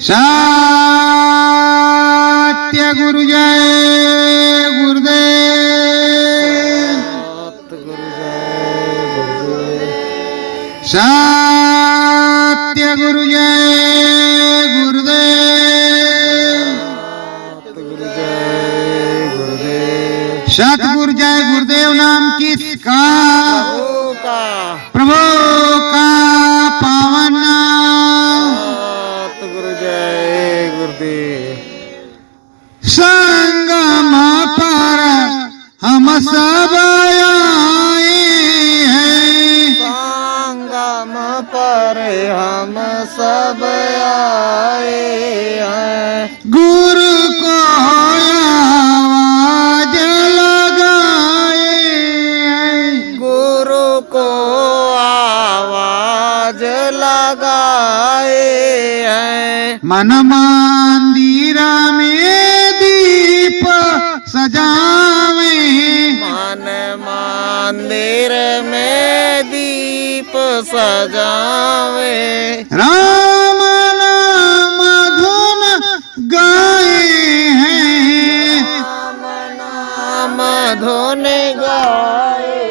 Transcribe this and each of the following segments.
सत्य गुरु जय गुरुदेव। सत्य गुरु जय गुरुदेव। सतगुरु जय गुरुदेव नाम किसका? प्रभु का पावन नाम। सतगुरु जय गुरुदेव। संगम पर हम सब आए हैं। संगम पर हम सब आए हैं। गुरु को आवाज लगाए हैं। गुरु को आवाज लगाए हैं। मन मंदिर में दीप सजावे। मन मंदिर में दीप सजावे। राम नाम धुन गाए हैं। राम नाम धुन गाए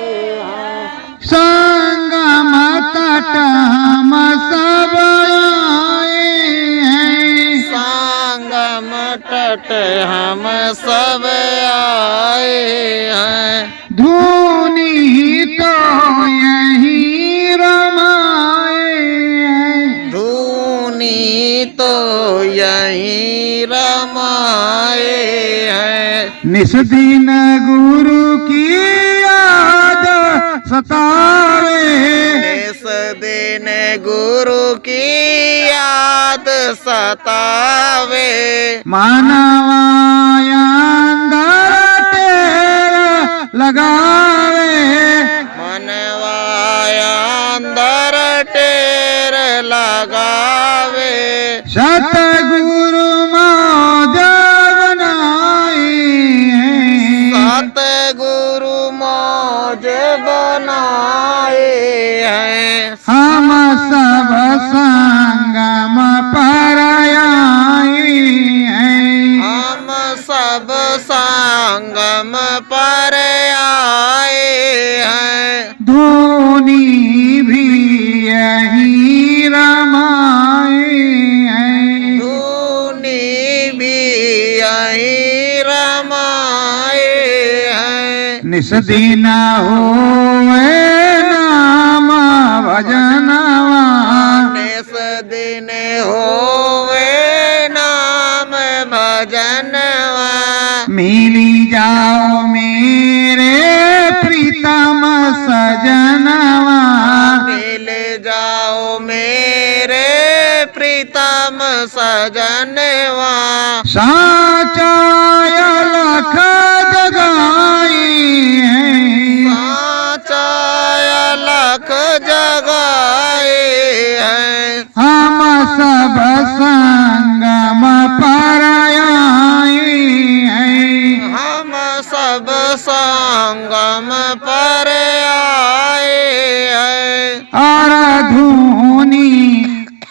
हैं। संगम तट हम सब आए हैं। संगम तट हम सब आए हैं। धुनी तो यही रमाए हैं। धूनी तो यहीं रमाए हैं। निस दिन गुरु की याद सतावे। इस दिन गुरु की याद सतावे। मानवाया अंदर टेर लगावे। मनवाया अंदर टेर लगावे। सतगुरु मौज बनाए हैं। सतगुरु मौज बनाए हैं। हम सब संगम पर आए हैं। हम सब संगम पर आए हैं। धोनी भी यही रमाए हैं। धूनी भी यहीं रमाए हैं। निस दिन होए नाम भजनवा। निस दिन होवे नाम भजनवा। मिली जाओ मेरे प्रीतम सजनवा। मिल जाओ मेरे प्रीतम सजनवा। साचा लख जगाई है। साचा लख जगाए हैं। हम सब संगम पर आए हैं। हम सब संगम पर आए हैं। और धुनी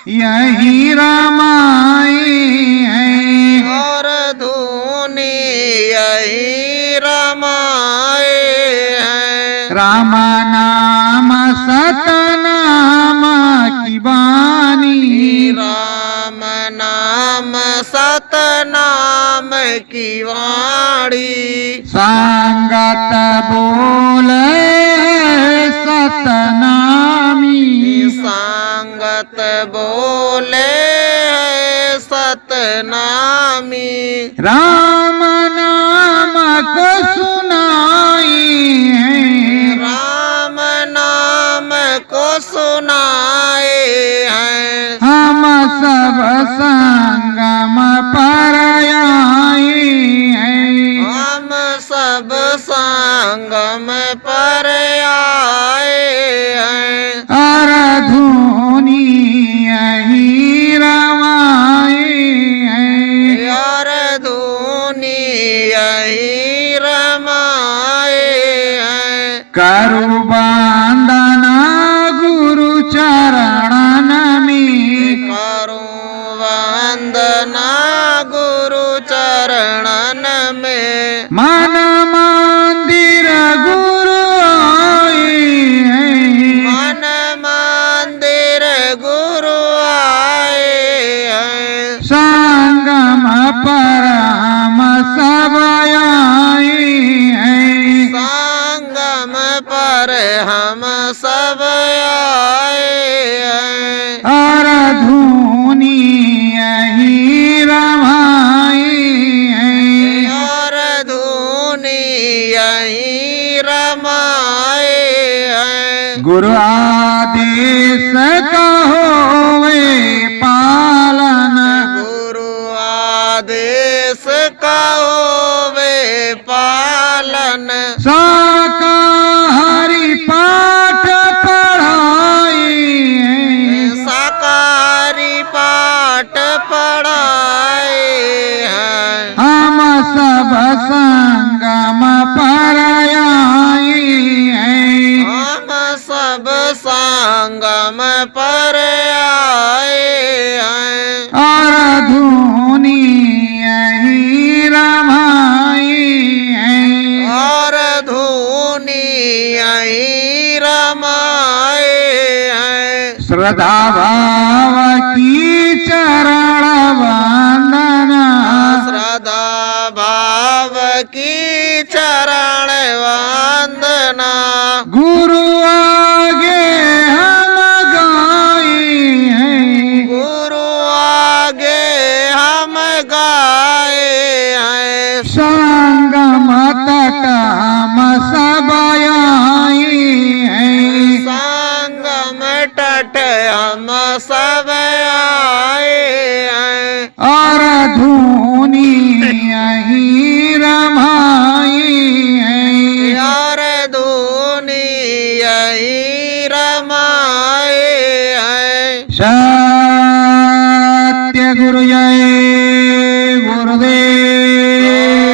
यही रमाए हैं। और धूनी यहीं रमाए हैं। राम नाम सतनाम की बानी। राम नाम सतनाम की वाणी। संगत बोले सतनामी। संगत बोले सतनामी। राम नाम को सुनाई है। राम नाम को सुनाए हैं। हम सब संगम पर आए हैं। हम सब संगम पर आए हैं। और धुनी यही रमाए हैं। यार धूनी यहीं रमा वंदना गुरु चरणन में मन मंदिर गुरु आए हैं मन मंदिर गुरु आए हैं संगम पर हम सब आए हैं संगम पर हम सब आए हैं और धुनी यही रमाई है और धुनी यही रमाए हैं गुरु आदेश कहोवे पालन गुरु आदेश का होवे पालन शाकाहारी पाठ पढ़ाई है साकारी पाठ पढ़ाए हैं हम सब संगम पर आए हैं हम सब संगम पर आए हैं और धुनी यही रमाई है और धुनी यही रमाए हैं श्रद्धा भाव की चरण वंदना श्रद्धा भाव की चरण वंदना गुरु आगे हम गाए हैं गुरु आगे हम गाए हैं संगम तट हम सब आए हैं संगम तट हम सब आए हैं और धुनी यही रमाई है यार धुनी यही रमाए हैं सत्य गुरु जय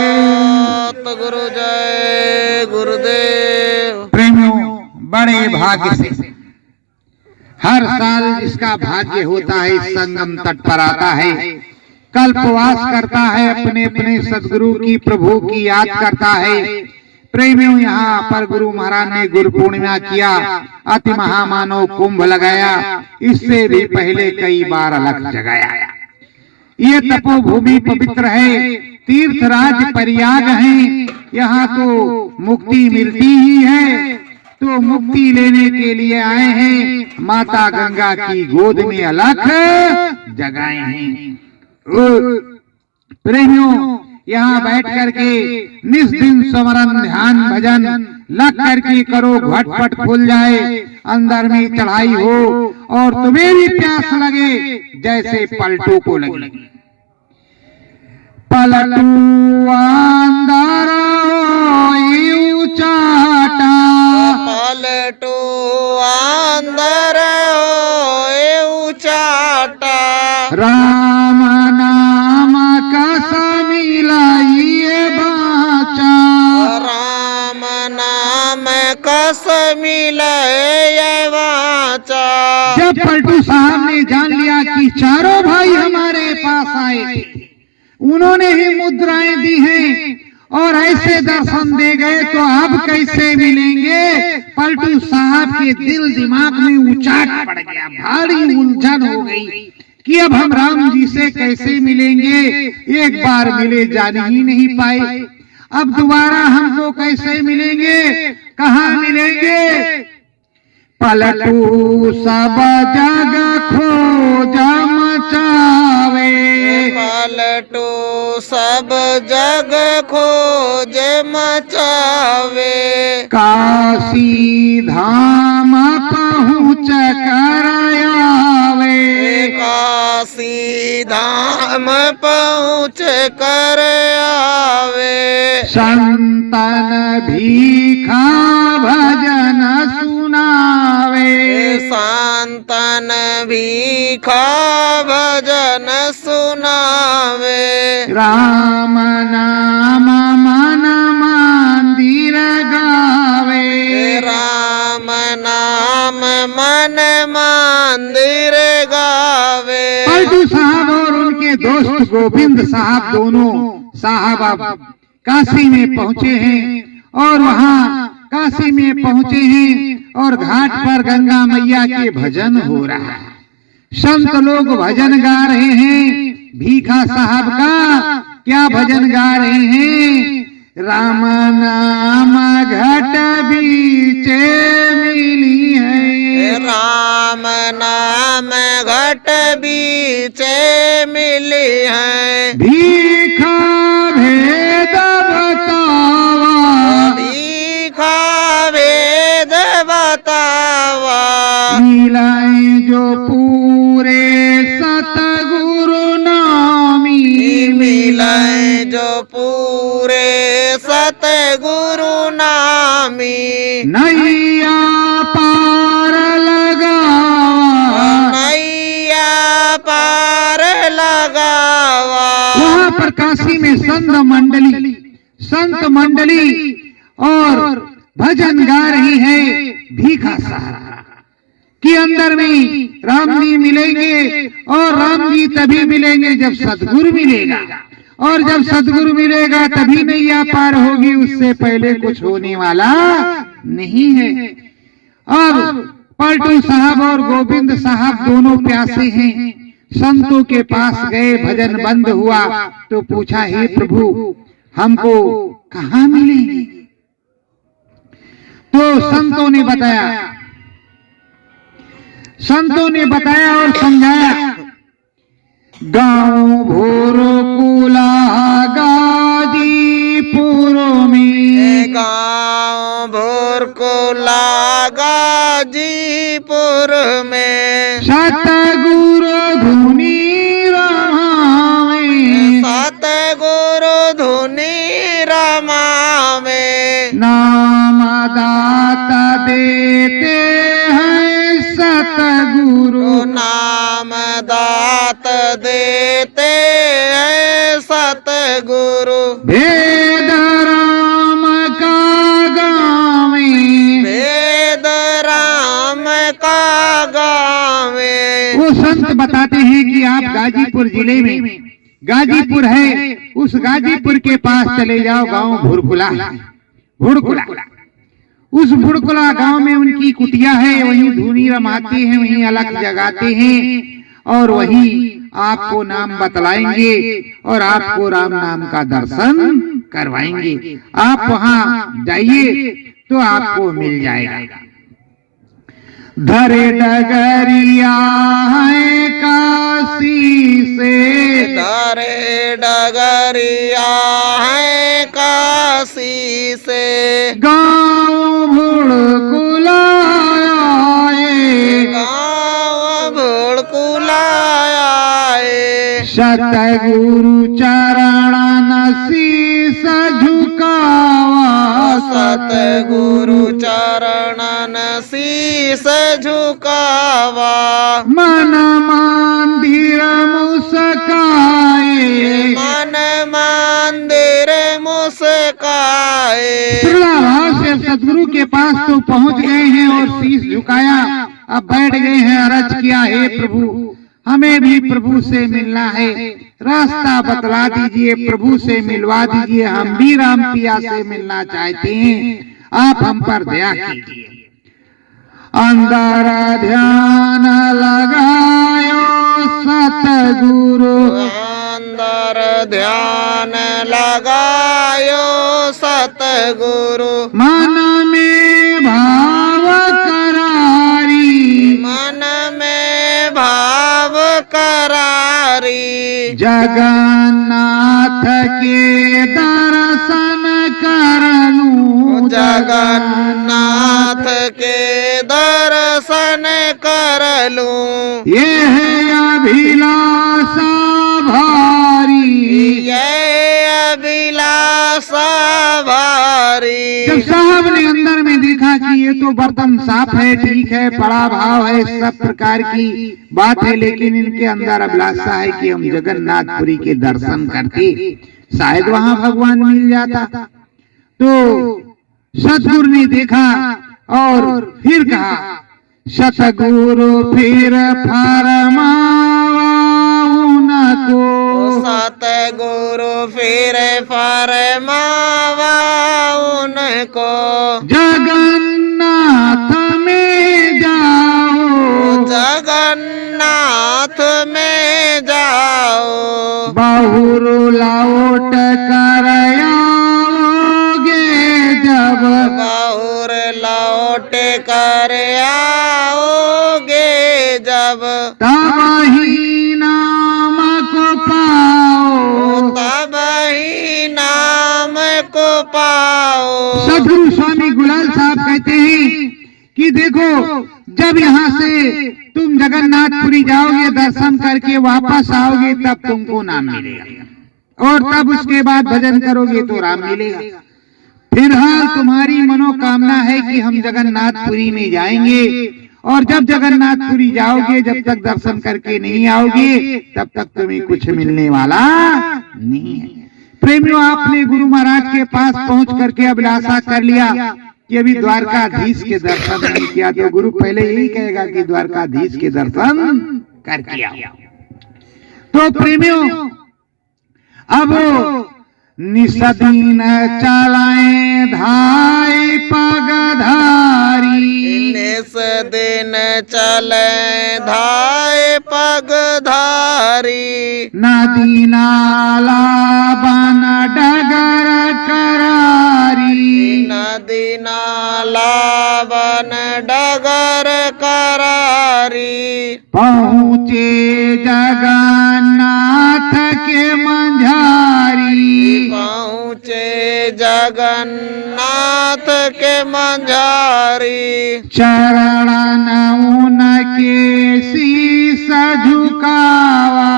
गुरुदेव गुरु जय गुरुदेव प्रेमियों बड़े भाग्य से हर साल इसका भाग्य होता है संगम तट पर आता है कल्पवास करता है अपने अपने सदगुरु की प्रभु की याद करता है प्रेमियों यहाँ पर गुरु महाराज ने गुरु पूर्णिमा किया अति महामानव कुंभ लगाया इससे भी पहले कई बार अलग जगाया ये तपोभूमि पवित्र है तीर्थराज प्रयाग है यहाँ तो मुक्ति मिलती ही है तो मुक्ति लेने के लिए आए हैं माता गंगा की गोद में अलख जगाए हैं प्रेमियों यहाँ बैठ करके निस दिन स्मरण ध्यान भजन लग करके करो घटपट खुल जाए अंदर में चढ़ाई हो और तुम्हें भी प्यास लगे जैसे पलटू को लगे पलटू अंदर चाटा पलटू अंदर होए उचाटा राम नाम कसम मिलाइए बाचा राम नाम कसम मिले वाचा जब पलटू साहब ने जान लिया कि चारों भाई हमारे पास आए थे उन्होंने ही मुद्राएं दी हैं और ऐसे दर्शन दे गए तो अब कैसे मिलेंगे पलटू साहब के दिल दिमाग में उचाट पड़ गया भारी उलझन हो गई कि अब हम राम जी से कैसे मिलेंगे एक बार मिले जान ही नहीं पाए अब दोबारा हमको कैसे मिलेंगे कहाँ मिलेंगे पलटू सब जगह खोज मचावे पलटू सब जग खोज मचावे काशी धाम पहुँच कर आवे काशी धाम पहुँच कर आवे संतन भीखा भजन सुनावे संतन भीखा भजन सुनावे राम नाम मन मंदिर गावे राम नाम मन मंदिर गावे पलटू साहब और उनके दोस्त गोविंद साहब दोनों साहब अब काशी में पहुंचे हैं और वहां काशी में पहुंचे हैं और घाट पर गंगा मैया के भजन हो रहा है। संत लोग भजन गा रहे हैं। भीखा साहब का क्या भजन गा रहे हैं? राम नाम घट बीचे मिली है, राम नाम घट बीचे मिली है, भीखा भेद बतावा, भीखा भेद बतावा, मिलाए जो पूरे सतगुरु नामी, मिलाए जो पूरे सतगुरु नामी, नैया पार लगावा, नैया पार लगावा। वहां पर काशी में संत मंडली और भजन गा रही है। भीखा साहब कि अंदर में राम जी मिलेंगे और राम जी तभी मिलेंगे जब सदगुरु मिलेगा, और जब सदगुरु मिलेगा तभी नैया पार होगी, उससे पहले कुछ होने वाला नहीं है। अब पलटू साहब और गोविंद साहब दोनों प्यासे हैं। संतों के पास गए, भजन बंद हुआ तो पूछा, हे प्रभु हमको कहाँ मिलेंगे? तो संतों ने बताया और समझाया। गांव भोरकुला गाजीपुर में, गाँव भोरकुला गाजीपुर में, सतगुरु धुनी रमावे, सतगुरु धुनी रमावे, नाम दाता देते हैं सतगुरु, नाम दात देते हैं सतगुरु, भेद राम का गावे, वेद राम का गावे। वो संत बताते हैं कि आप गाजीपुर जिले में गाजीपुर है, उस गाजीपुर के पास चले जाओ, गांव भुड़कुला। उस भुड़कुला गांव में उनकी कुटिया है, वहीं धुनी रमाते हैं, वहीं अलग जगाते हैं और वहीं आपको नाम बतलाएंगे और आपको राम नाम का दर्शन करवाएंगे। आप वहां जाइए तो आपको मिल जाएगा। धरे डगरिया है काशी से, धरे डगरिया है काशी से, गाँव भुड़कुला आए, गाँव भुड़कुला आए, सतगुरु चरण शीस झुकावा, सतगुरु चरणन शीस झुकावा, मन मंदिर मुस्काए, मन मंदिर मुस्काए। श्रद्धा भाव से सदगुरु के पास तो पहुंच गए हैं और शीश झुकाया, अब बैठ गए हैं, अर्ज किया, हे प्रभु हमें भी प्रभु से मिलना है, रास्ता बतला दीजिए, प्रभु से मिलवा दीजिए, हम भी राम पिया से मिलना चाहते हैं, आप हम पर दया कीजिए। अंदर ध्यान लगायो सतगुरु, अंदर ध्यान लगायो सतगुरु, मन में भाव करारी, मन में भाव करारी, जगन्नाथ के दर्शन करलूं, जगन्नाथ के दर्शन कर लूं। ये है अभिलाषा भारी, ये अभिलाषा भारी। जब साहब ने अंदर में देखा कि ये तो बर्तन साफ है, ठीक है, बड़ा भाव है, सब प्रकार की बात है, लेकिन इनके अंदर अभिलाषा है कि हम जगन्नाथपुरी के दर्शन करते, शायद वहां भगवान मिल जाता। तो सतगुरु ने देखा और फिर कहा, सतगुरु फिर फरमावा उनको, फिर फरमावा उनको जगन्नाथ में जाओ, जगन्नाथ में जाओ, बहुरु लौट कर आओगे जब, बहुर लौट कर आओगे जब, तब ही नाम को पाओ, तब ही नाम को पाओ। सदगुरु स्वामी गुलाल साहब कहते हैं कि देखो, जब यहाँ से तुम जगन्नाथपुरी जाओगे, दर्शन करके वापस आओगे, तब तुमको नाम मिलेगा, और तब उसके बाद भजन करोगे तो राम मिलेगा। फिलहाल तुम्हारी मनोकामना है कि हम जगन्नाथपुरी में जाएंगे, और जब जगन्नाथपुरी जाओगे, जब तक दर्शन करके नहीं आओगे, तब तक तुम्हें कुछ मिलने वाला नहीं है। प्रेमियों, आपने गुरु महाराज के पास पहुंच करके अभिलाषा कर लिया कि अभी द्वारकाधीश के दर्शन नहीं किया, तो गुरु पहले यही कहेगा कि द्वारकाधीश के दर्शन करके आओ। तो प्रेमियों, अब निसदीन चलाए धाय पगधारी, निस दिन चले धाय पगधारी, नदी नाला बन डगर करारी, नदी नाला बन डगर करारी, पहुँचे जगन्नाथ के मंझारी, पहुँचे जगन्नाथ के मंझारी, चरणन उनके शीस झुकावा,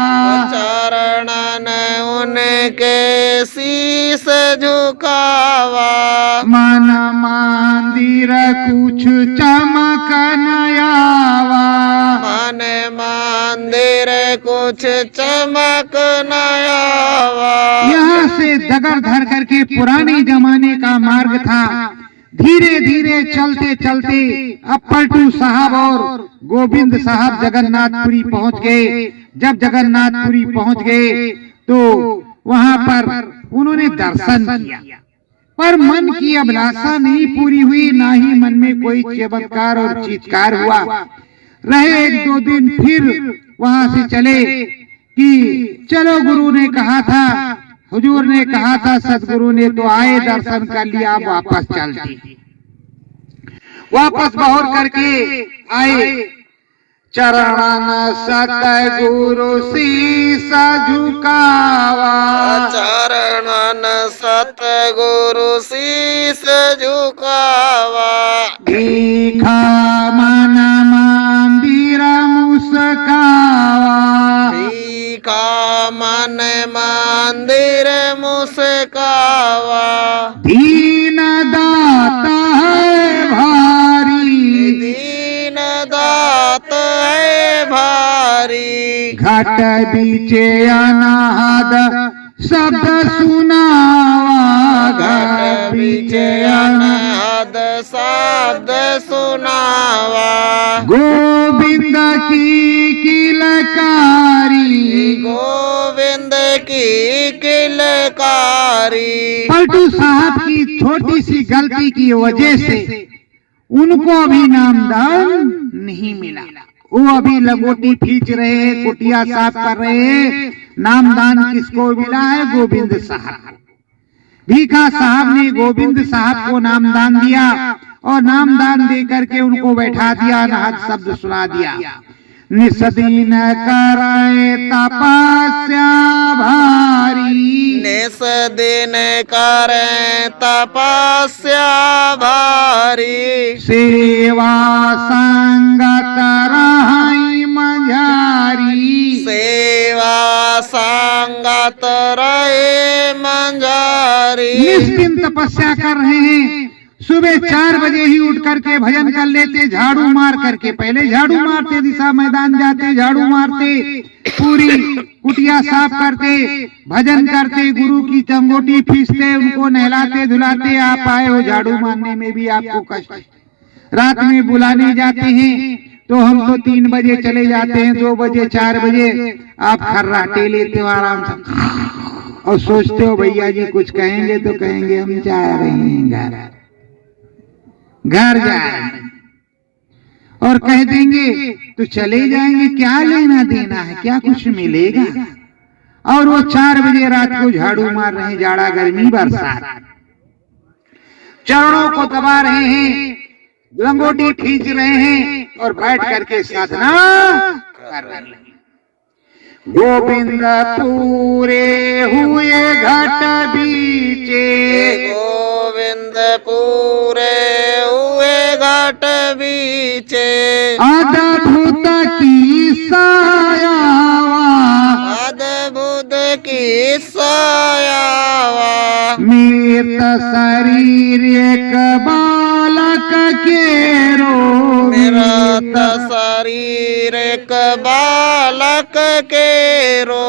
चरणन उनके शीस झुकावा, मन मंदिर कुछ चमक नयावा, मन मंदिर कुछ चमक नयावा। यहाँ से डगर धर करके पुराने जमाने का मार्ग था। धीरे धीरे चलते चलते अब पलटू साहब और गोविंद साहब जगन्नाथपुरी पहुंच गए। जब जगन्नाथपुरी पहुंच गए तो वहां पर उन्होंने दर्शन किया, पर मन की अभिलाषा नहीं पूरी हुई, ना ही मन में कोई चमत्कार और चीत्कार हुआ। रहे एक दो दिन, फिर वहां से चले कि चलो, गुरु ने कहा था, हुजूर ने कहा था, सदगुरु ने तो आए, दर्शन कर लिया, अब वापस चलते। वापस बहोर करके आए, चरणन सतगुरु शीस झुकावा, चरणन सतगुरु शीस झुकावा, भीखा मन मंदिर मुस्कावा, भीखा मन मंदिर मुस्कावा, दीन दाता है भारी, दीन दात है भारी, घट बीचे अनाहद शब्द सुनावा, घट बीचे अनाहद शब्द सुनावा, गोविंद की किलकारी, गोविंद की किलकारी। पलटू साहब की छोटी सी गलती की वजह से उनको अभी नामदान नहीं मिला। वो अभी लगोटी खींच रहे हैं, कुटिया साफ कर रहे हैं। नामदान किसको मिला है? गोविंद साहब। भीखा साहब ने गोविंद साहब को नामदान दिया और नामदान दे करके उनको बैठा दिया, अनाहद शब्द सुना दिया। निसदीन कराए तपस्या भारी, निसदीन करे तपस्या भारी, सेवा संगत रहाई मंझारी, सेवा संगत रहे मंझारी। निष्दिन तपस्या कर रहे हैं। सुबह 4 बजे ही उठ करके भजन कर लेते, झाड़ू मार करके। पहले झाड़ू मारते, दिशा मैदान जाते, झाड़ू मारते, पूरी कुटिया साफ करते, भजन करते, गुरु की चंगोटी फीसते, उनको नहलाते धुलाते। आप आए हो, झाड़ू मारने में भी आपको कष्ट। रात में बुलाने जाते हैं तो हम तो 3 बजे चले जाते हैं, 2 बजे 4 बजे आप खर्राटे लेते हो आराम से। और सोचते हो भैया जी कुछ कहेंगे तो कहेंगे हम जा रहे हैं घर जा रहे हैं, और कह देंगे तो चले जाएंगे, क्या लेना देना है, क्या कुछ मिलेगा। और वो 4 बजे रात को झाड़ू मार रहे हैं, जाड़ा गर्मी बरसात, चरणों को दबा रहे हैं, लंगोटी खींच रहे हैं और बैठ करके साधना कर रहे हैं। गोविंद पूरे हुए घट बीचे, गोविंद पूरे हुए घट बीचे, अद्भुत की सायावा, अद्भुत की सायावा, मृत शरीर एक बालक के रो, मृत शरीर एक बालक के रो,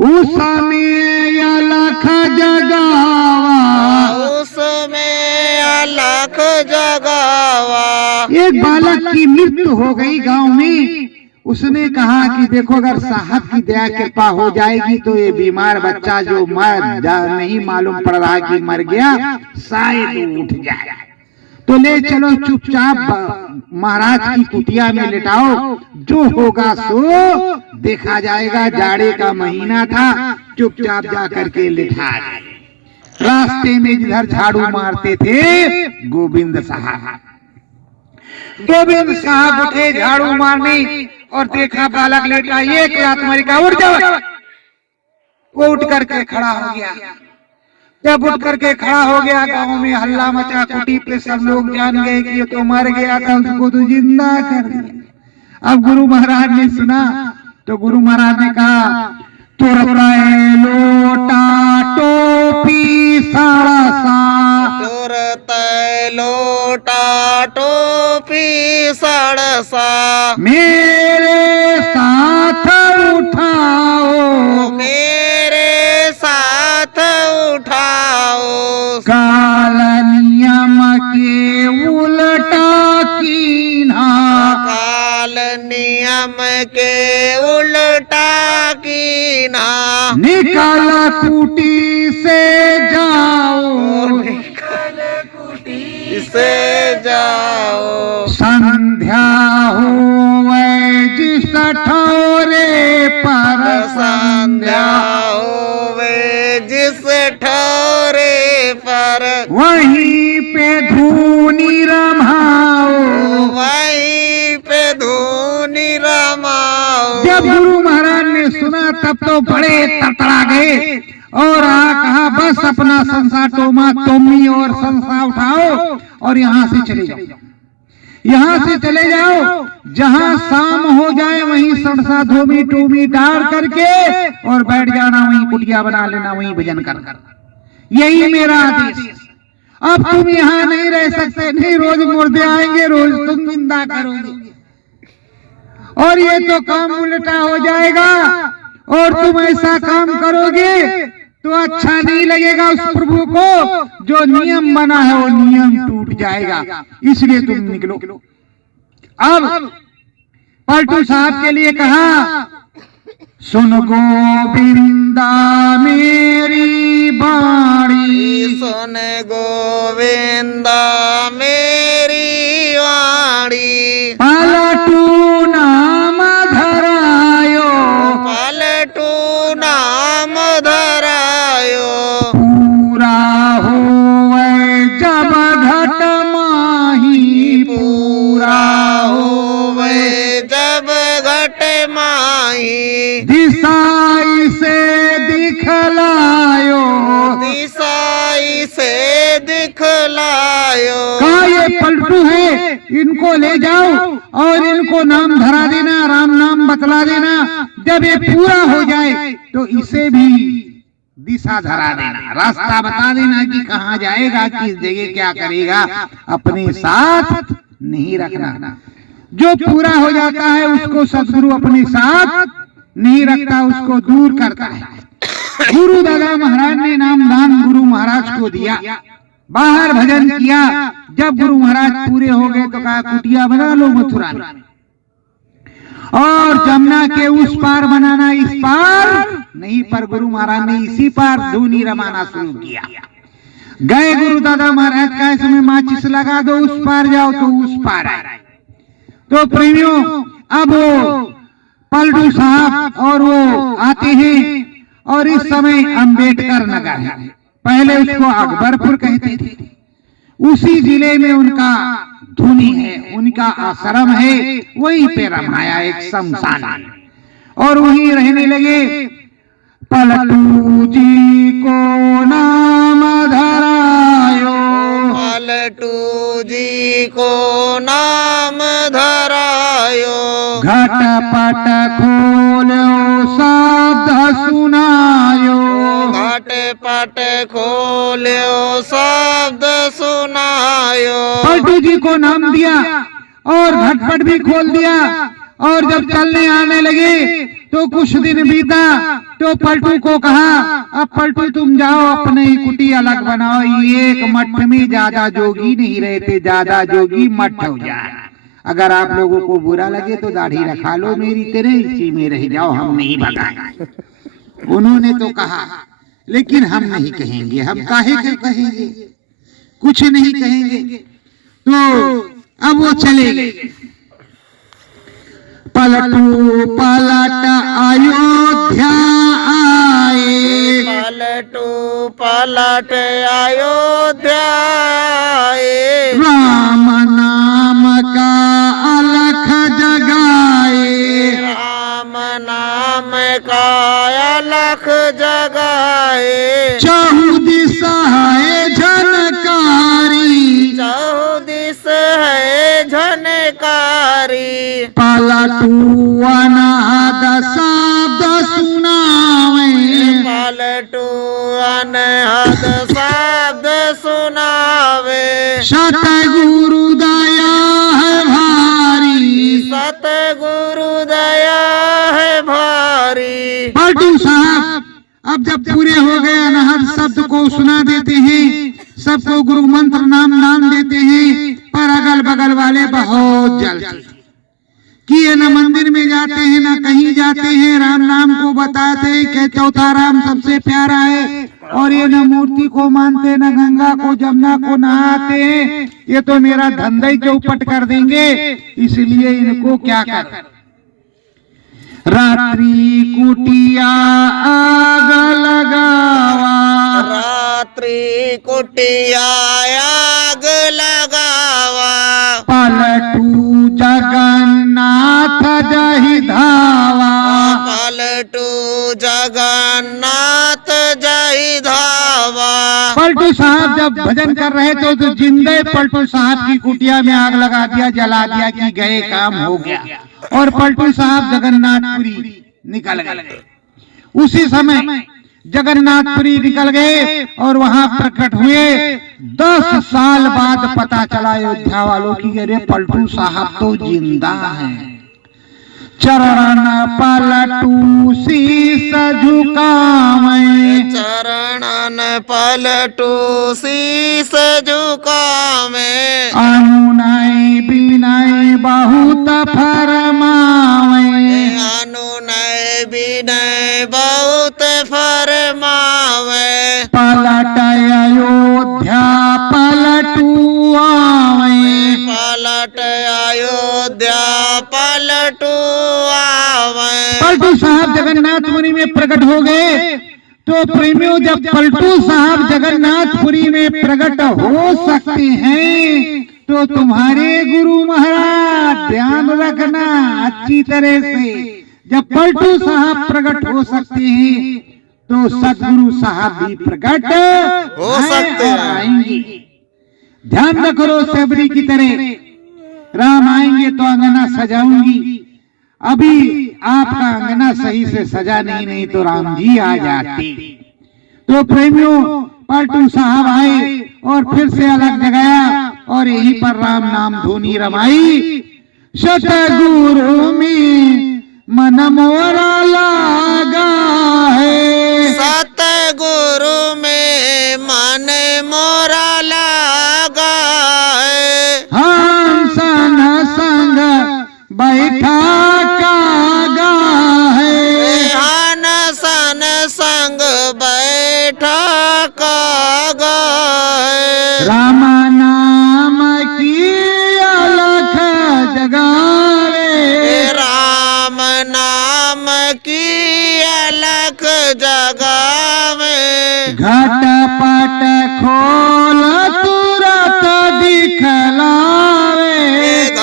उसमें अलख जगावा, उसमें अलख जगावा। एक बालक की मृत्यु हो गई गांव में। उसने कहा कि देखो अगर साहब की दया कृपा हो जाएगी तो ये बीमार बच्चा जो नहीं मालूम पड़ रहा कि मर गया शायद उठ जाए, तो ले चलो चुपचाप महाराज की कुटिया में लिटाओ, जो होगा सो देखा जाएगा। जाड़े का महीना था, चुपचाप जा करके लिटा। रास्ते में जिधर झाड़ू मारते थे गोविंद साहब, गोविंद साहब उठे झाड़ू मारने और देखा बालक लेटा, एक लात मारी का उठ जाओ। वो उठ करके खड़ा हो गया। जब उठ करके खड़ा हो गया गांव में हल्ला मचा, कुटी पे सब लोग जान गए कि ये तो मर गया था, उसको तो जिंदा कर दिया। अब गुरु महाराज ने सुना तो गुरु महाराज ने कहा तुरते लोटा टोपी साड़सा, तुरते लोटा टोपी साड़सा, मेरे साथ उठाओ, मेरे साथ उठाओ, काल नियम के उल्टा कीन्हा, काल नियम के उल्टा कीन्हा, निकाल कुटी से जाओ, निकल कुटी से जाओ, संध्या हो जिस ठौरे पर, संध्या होवे जिस ठौरे पर, वहीं पे धूनी रमाओ, वहीं पे धूनी रमाओ। जब गुरु महाराज ने सुना तब तो बड़े तड़तड़ा गए और कहा बस अपना संसा टोमा टोमी और संसा उठाओ और यहाँ से चले जाओ, यहाँ से चले जाओ, जहाँ शाम हो जाए वहीं संसा धोमी टोमी डाल करके और बैठ जाना, वहीं कुटिया बना लेना, वहीं भजन कर। यही मेरा आदेश। अब तुम यहाँ नहीं रह सकते, नहीं, रोज मुर्दे आएंगे, रोज तुम निंदा करोगे और ये तो काम उल्टा हो जाएगा, और तुम ऐसा काम करोगे तो अच्छा नहीं लगेगा उस प्रभु को, जो नियम बना है वो नियम टूट जाएगा, इसलिए तुम निकलो। अब पलटू साहब के लिए कहा सुन गोविंदा मेरी बाणी, सुन गोविंदा मेरी वाणी, पलटू नाम धरायो, पलटू नाम धरायो, पूरा होवे जब घट माही, पूरा होवे जब घट माही, दिसाई से दिखलायो, दिसाई से दिखलायो। कहा ये पलटू है, इनको ले जाओ और इनको नाम धरा देना, राम नाम बतला देना, जब ये पूरा हो जाए तो इसे भी दिशा धरा देना, रास्ता बता देना कि कहाँ जाएगा, किस जगह क्या करेगा, अपने साथ नहीं रखना। जो पूरा हो जाता है उसको सदगुरु अपने साथ नहीं रखता, उसको दूर करता है। गुरु दादा महाराज ने नाम दान गुरु महाराज को दिया, बाहर भजन किया। जब गुरु महाराज पूरे हो गए तो कहा कुटिया बना लो मथुरा में, और जमुना के उस पार बनाना, इस पार नहीं। पर गुरु महाराज ने इसी पार धूनी रमाना शुरू किया। गए गुरु दादा महाराज का इसमें माचिस लगा दो, उस पार जाओ तो उस पार आए। तो प्रेमियों, अब वो पलटू साहब और वो आते हैं और इस समय अम्बेडकर नगर है, पहले उसको अकबरपुर कहते थे। उसी जिले में उनका धुनी है, उनका आश्रम है, वहीं पे रमाया एक शमशान, और वहीं रहने लगे। पलटू जी को नाम धरायो, पलटू जी को नाम धरायो, घटपट खोलो शब्द सुनायो, घटपट खोलो शब्द सुनायो। पलटू जी को नाम दिया और घटपट भी खोल दिया, और जब चलने आने लगे तो कुछ दिन बीता तो पलटू को कहा, अब पलटू तुम जाओ अपने ही कुटी अलग बनाओ, ये एक मठ में ज्यादा जोगी नहीं रहते, ज्यादा जोगी मठ हो जाए। अगर आप लोगों को बुरा लगे तो दाढ़ी रखा लो मेरी तरह, इसी में रह जाओ, हम नहीं भगाएंगे। उन्होंने तो कहा, लेकिन हम नहीं कहेंगे, हम काहे के कहेंगे, कुछ नहीं कहेंगे। तो अब वो चले गए। पलटू पलट अयोध्या आए, पलटू पलट अयोध्या आए, राम नाम का अलख जगाए, राम नाम का अलख जगाए, चहुदिस है झनकारी, चौदिस है झनकारी, पलटू अनाद शब्द सुनावे, पलटू अनहद शब्द सुनावे, सतगुरु दया है भारी, सतगुरु दया है भारी। पलटू साहब अब जब पूरे हो गए अनहद शब्द को सुना देते हैं, सबको गुरु मंत्र नाम देते हैं, पर अगल बगल वाले बहुत जलते कि ये न मंदिर में जाते हैं न कहीं जाते हैं, राम नाम को बताते हैं कि चौथा राम सबसे प्यारा है, और ये न मूर्ति को मानते न गंगा को जमुना को नहाते हैं, ये तो मेरा धंधा ही चौपट कर देंगे, इसलिए इनको क्या कर। रात्रि कुटिया आग लगावा, रात्रि कुटिया आग लगावा, पलटू जगन्नाथ जहि धावा, पलटू जगन्नाथ जय धावा। पलटू साहब जब भजन कर रहे थे तो जिंदे पलटू साहब की कुटिया में आग लगा दिया, जला दिया कि गए काम हो गया, और पलटू साहब जगन्नाथपुरी निकल गए। उसी समय जगन्नाथपुरी निकल गए और वहां प्रकट हुए। 10 साल बाद पता चला अयोध्या वालों की, अरे पलटू साहब तो जिंदा हैं। चरण पलटू शीस झुकावे, चरणन पलटू शीस झुकावे, अनुनय विनय बहुत फरमावे, अनुनय विनय बहुत फरमावे, पलट अयोध्या पलटू आवे, पलट अयोध्या पलटू आवे। पलटू साहब जगन्नाथपुरी में प्रकट हो गए। तो प्रेमियों, जब पलटू साहब जगन्नाथपुरी में प्रकट हो सकते हैं तो तुम्हारे गुरु महाराज ध्यान रखना अच्छी तरह से, जब पलटू साहब प्रकट हो सकते हैं तो सदगुरु साहब भी प्रकट हो सकते हैं, आएंगे। ध्यान रखो, सबरी की तरह राम आएंगे तो अंगना सजाऊंगी। अभी आपका अंगना सही से सजा नहीं तो राम जी आ जाते। तो प्रेमियों, पलटू साहब आए और फिर से अलग जगाया और यहीं पर राम नाम धुनी रमाई। सतगुरु में मन मोरा लागा है, सतगुरु में मन मोरा लागा है, हम सन संग बैठा का जगावे घट पट खोल तुरत दिखलावे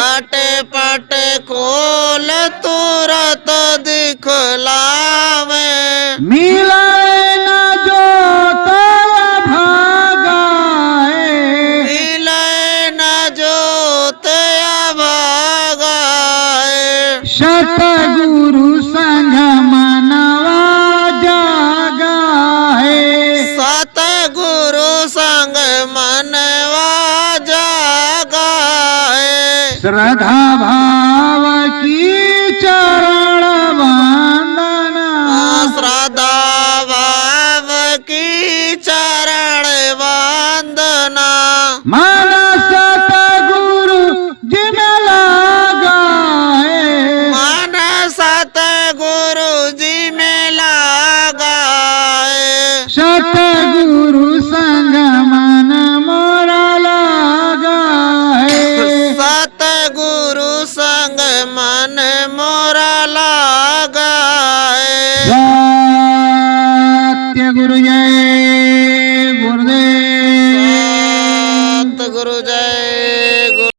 घट पट खोल तुरत दिखलावे मिले न जो भागाए मिले न जोत भागाए सतगुरु संग मनवा जागाए सतगुरु संग मनवा जागाए श्रद्धा